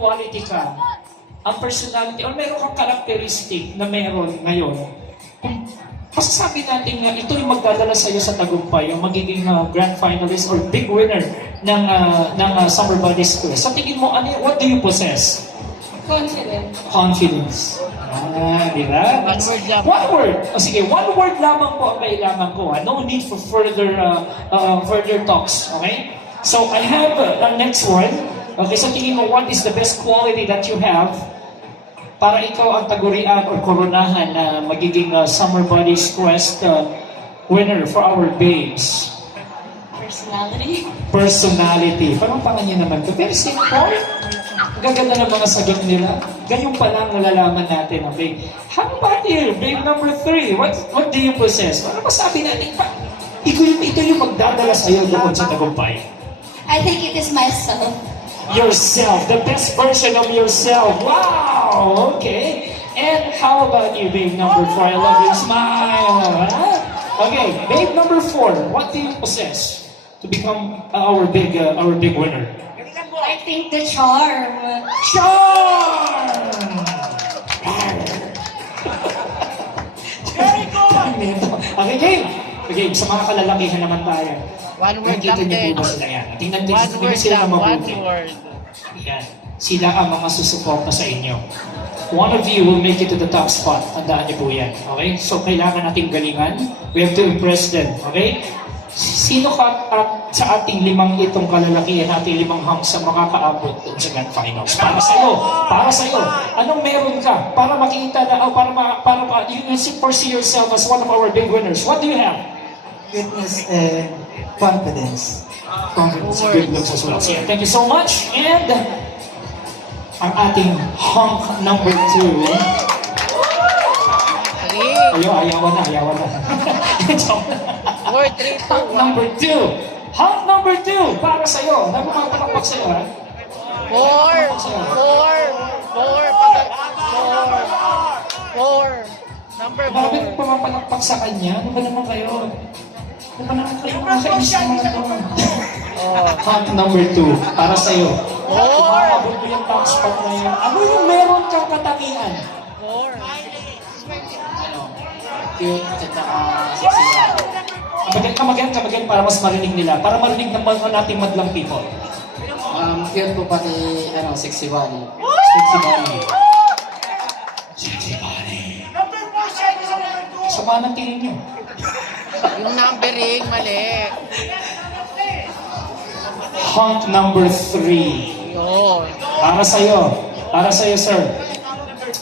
quality ka, ang personality, o meron kang characteristic na meron ngayon, masasabi natin nga ito yung magdadala sa iyo sa tagumpay, yung magiging grand finalist or big winner ng Summer Bodies Quest. Sa tingin mo, what do you possess? Confident. Confidence. Di ba? One word lang. One word. O sige, one word lamang po ang kailangan ko. No need for further talks. Okay? So, I have the next one. Okay, so tingin mo, what is the best quality that you have para ikaw ang tagurian or koronahan na magiging Summer Bodies Quest winner for our babes? Personality. Personality. Parang panganyo naman ito. Very simple. Gaganda ng mga sagot nila. Gayong pa lang nalalaman natin, okay? How about you, babe number 3? What do you possess? Ano masabi natin pa? Ito yung magdadala sa'yo doon sa tagumpay. I think it is myself. Yourself, the best version of yourself. Wow! Okay. And how about you, babe number 4? I love your smile. Huh? Okay, babe number 4. What do you possess to become our big winner? I think the charm. Charm! Very good! Okay, game. Okay, sa mga kalalakihan naman tayo. One word Nakikita lang niyo din. po ba sila yan? Tingnan One word sila lang, one mabuti. word. Yan. Sila ang mga susuporta sa inyo. One of you will make it to the top spot. Tandaan niyo po yan. Okay? So, kailangan nating galingan. We have to impress them. Okay? Sino ka sa ating 5 itong kalalakihan, ating 5 hunks ang makakaabot doon sa grand finals? Para sa'yo. Para sa'yo. Anong meron ka? Para makita na, you foresee yourself as one of our big winners. What do you have? Goodness and confidence. Confidence, good looks as well. So, yeah, thank you so much. And ang ating hunk number 2. Ayawan na. Word 3, 2, Hunk 1. number 2. Hunk number 2 para sa'yo. Nagpapalakpak sa'yo, ha? 4. 4. Number Grabe 4. nang pumapalakpak sa kanya. Ano ba naman kayo? Ano ba naman kayo? Nakakainis ng mga to. Hunk number 2 para sa'yo. Kumabot mo yung top spot na yun. Ano yung meron kang katangian? 4. Cute at saka sexy. Kamagyan para mas marinig nila. Para marinig ng mga nating madlang people. Cute po pati sexy body. Sexy body. Sexy body. Sama ng tingin nyo. Yung numbering, mali. Hunk number 3. Yun. Para sa'yo, sir.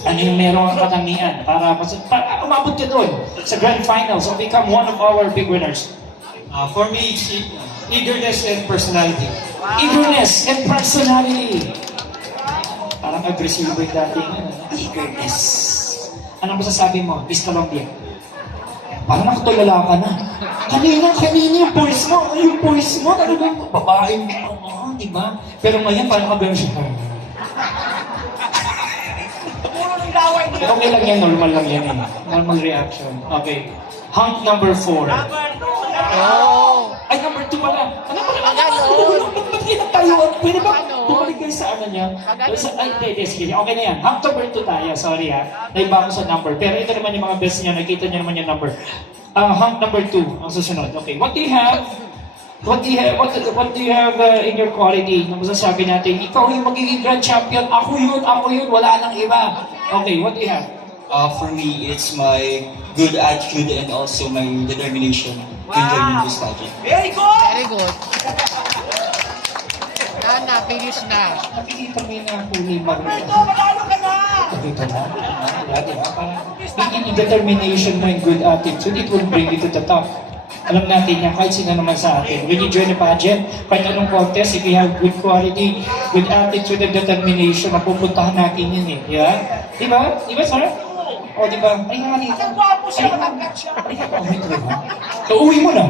Ano yung meron kang katangian para umabot ka doon sa grand finals or become one of our big winners? For me, it's eagerness and personality. Eagerness and personality. Parang agresibo yung dating eagerness. Anong masasabi mo, Miss Colombia? Parang nakatulala ka na. Kanina yung voice mo. Yung voice mo, talagang babae mo. Di ba? Pero ngayon, parang ka siya. Okay lang yan, normal lang yan eh. Normal reaction. Okay. Hunk number 4. Oh. Ay, number 2 pala. Ano pala? Pagano? Tayo, pwede ba Pagano? bumalik kayo sa ano niya? Pagano? Ay, hindi, sige. Okay na yan. Hunk number 2 tayo. Sorry ha. Naiba ko sa number. Pero ito naman yung mga best niya. Nakita niyo naman yung number. Hunk number 2 ang susunod. Okay. What do you have? What do you have in your quality na masasabi natin, ikaw yung magiging grand champion, ako yun, wala nang iba. Okay, what do you have? For me, it's my good attitude and also my determination to join in this pageant. Very good. Finish na. Nakikita mo yung huli mag-ito, malalo ka na! Nakikita mo? Dati ha? Parang yung determination mo yung good attitude, it will bring you to the top. Alam natin yan, kahit sino naman sa atin. When you join a pageant, kahit anong contest, if you have good quality, good attitude and determination, mapupuntahan natin yun eh. Yeah? Di ba? Di ba, sir? O, di ba? Ay, nga dito. Ang gwapo siya, matangkat siya. Ay, nga, may trabaho. Uuwi mo na.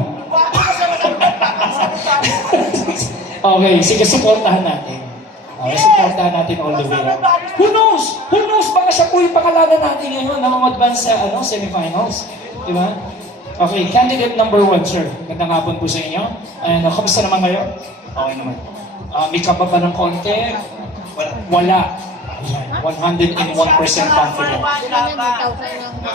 Okay, sige, supportahan natin. Okay, supportahan natin all the way. Who knows? Who knows? Baka siya po yung pakalanan natin ngayon na mag-advance sa semifinals. Di ba? Okay, candidate number 1, sir. Magandang hapon po sa inyo. And kamusta naman kayo? Okay naman. May kaba pa ng konti. Wala. Ayan, 101% confident.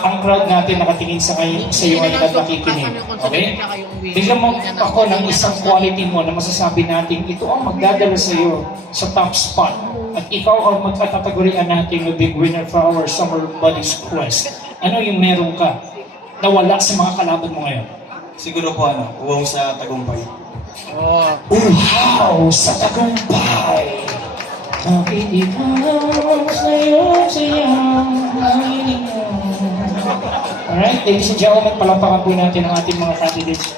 Ang crowd natin nakatingin sa iyo ngayon at nakikinig. Okay? Bigyan mo ako ng isang quality mo na masasabi natin, ito ang magdadala sa iyo sa top spot. At ikaw ang magkatagurian natin na big winner for our Summer Bodies Quest. Ano yung meron ka na wala sa mga kalaban mo ngayon? Siguro po uwaw sa tagumpay. Oh. Uhaw sa tagumpay. Bakit ikaw sa'yo Alright, ladies and gentlemen, palampakan po natin ang ating mga candidates.